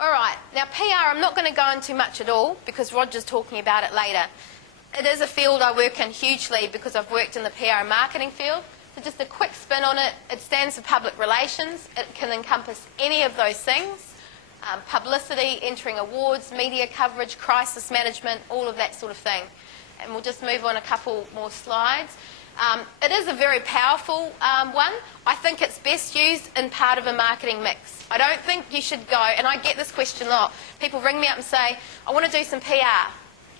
All right, now PR I'm not going to go into much at all because Roger's talking about it later. It is a field I work in hugely because I've worked in the PR and marketing field. So just a quick spin on it. It stands for public relations. It can encompass any of those things. Publicity, entering awards, media coverage, crisis management, all of that sort of thing. And we'll just move on a couple more slides. It is a very powerful one. I think it's best used in part of a marketing mix. I don't think you should go, and I get this question a lot. People ring me up and say, I want to do some PR.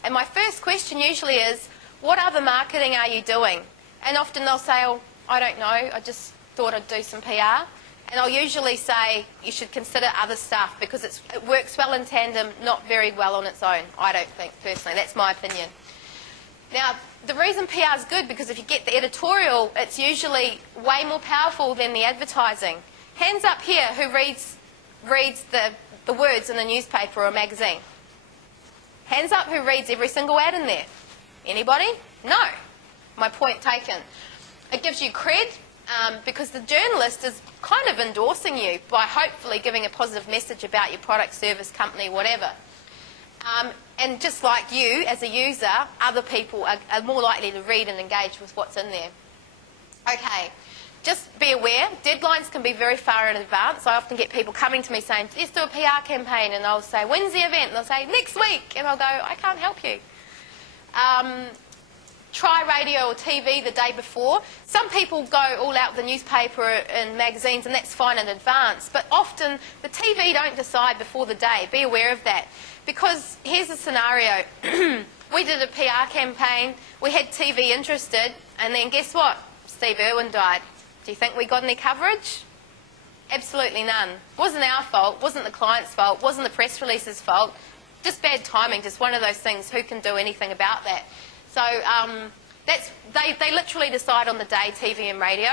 And my first question usually is, what other marketing are you doing? And often they'll say, oh, I don't know, I just thought I'd do some PR. And I'll usually say you should consider other stuff because it works well in tandem, not very well on its own, I don't think, personally. That's my opinion. Now, the reason PR is good because if you get the editorial, it's usually way more powerful than the advertising. Hands up here who reads the words in a newspaper or a magazine. Hands up who reads every single ad in there. Anybody? No. My point taken. It gives you cred because the journalist is kind of endorsing you by hopefully giving a positive message about your product, service, company, whatever. And just like you, as a user, other people are more likely to read and engage with what's in there. Okay, just be aware, deadlines can be very far in advance. I often get people coming to me saying, let's do a PR campaign, and I'll say, when's the event? And they'll say, next week. And I'll go, I can't help you. Try radio or TV the day before. Some people go all out with the newspaper and magazines, and that's fine in advance. But often, the TV don't decide before the day. Be aware of that. Because here's a scenario. We did a PR campaign, we had TV interested, and then guess what? Steve Irwin died. Do you think we got any coverage? Absolutely none. Wasn't our fault, wasn't the client's fault, wasn't the press release's fault. Just bad timing, just one of those things. Who can do anything about that? So they literally decide on the day, TV and radio.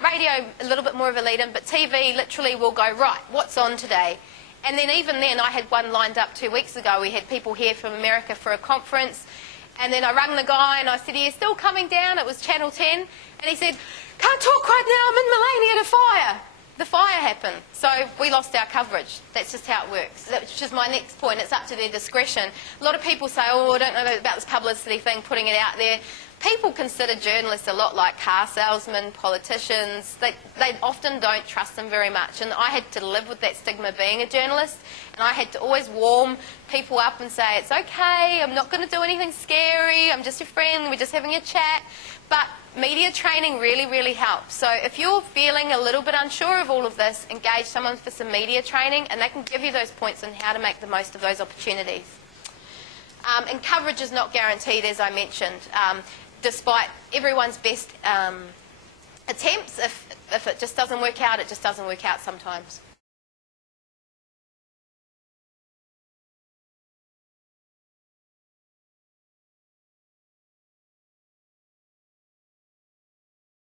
Radio, a little bit more of a lead-in, but TV literally will go, right, what's on today? And then even then, I had one lined up 2 weeks ago. We had people here from America for a conference. And then I rang the guy and I said, are you still coming down? It was Channel 10. And he said, can't talk right now, I'm in Melania at a fire. The fire happened. So we lost our coverage. That's just how it works. Which is my next point. It's up to their discretion. A lot of people say, oh, I don't know about this publicity thing, putting it out there. People consider journalists a lot like car salesmen, politicians. They often don't trust them very much. And I had to live with that stigma being a journalist. And I had to always warm people up and say, it's okay, I'm not going to do anything scary, I'm just your friend, we're just having a chat. But media training really, really helps. So if you're feeling a little bit unsure of all of this, engage someone for some media training and they can give you those points on how to make the most of those opportunities. And coverage is not guaranteed, as I mentioned. Despite everyone's best attempts, if it just doesn't work out, it just doesn't work out sometimes.